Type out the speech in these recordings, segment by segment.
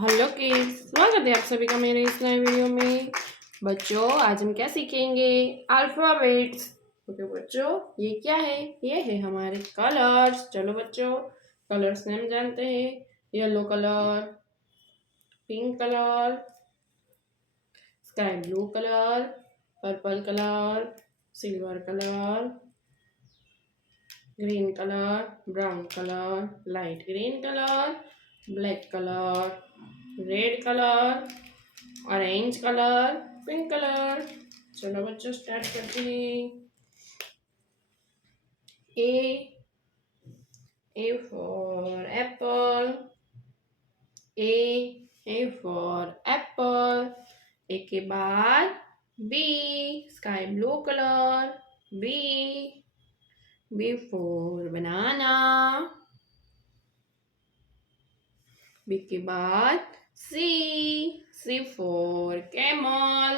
Hello kids, स्वागत है आप सभी का मेरे इस नए वीडियो में। बच्चों, आज हम क्या सीखेंगे? अल्फ़ाबेट्स। ओके बच्चों, ये क्या है? ये है हमारे कलर्स। चलो बच्चों, कलर्स नेम जानते हैं। Yellow colour, pink colour, sky blue colour, purple colour, silver colour, green colour, brown colour, light green colour, black colour, red colour, orange colour, pink colour. चलो बच्चों, स्टार्ट करते हैं। A for apple, A for apple. A के बाद B, sky blue colour, B for banana. B के बाद C for camel.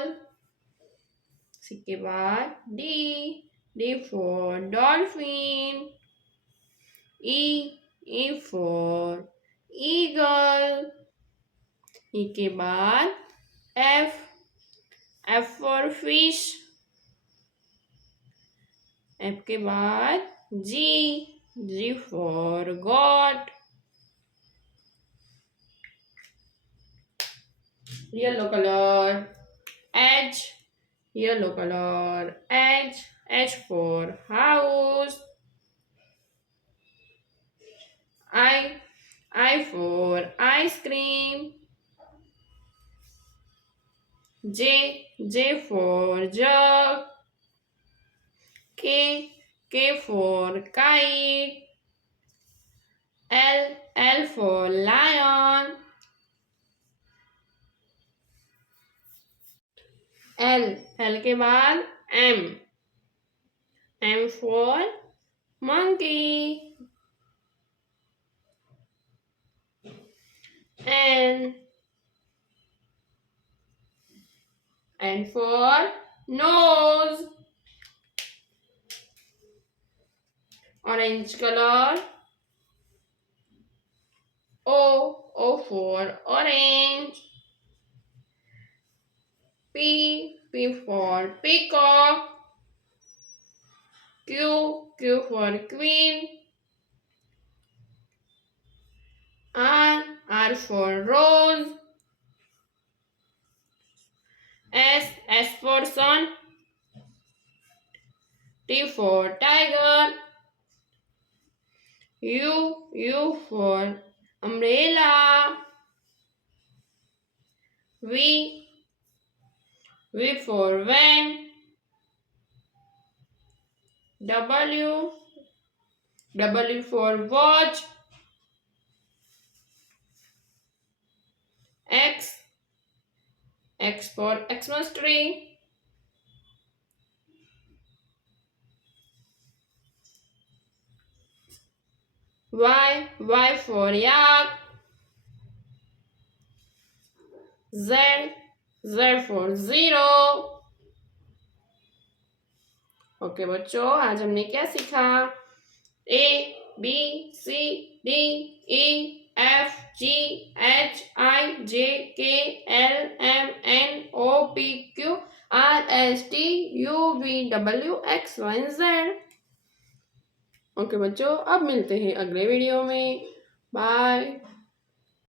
C के बाद D for dolphin. E for eagle. E के बाद एफ फॉर फिश। एफ के बाद G for goat. Yellow colour H, yellow colour H for house. I for ice cream. J for jug. K for kite. L for lion. L के बाद M for monkey. N for nose. Orange color. O for orange. P for peacock. Q for queen. R for rose. S for sun. T for tiger. U for umbrella. V for van. W for watch. X for Xmas tree. Y for yak. Z for zero. Okay बच्चों, आज हमने क्या सीखा? A B C D E F G H I J K L M N O P Q R S T U V W X Y Z। Okay बच्चों, अब मिलते हैं अगले वीडियो में। बाय।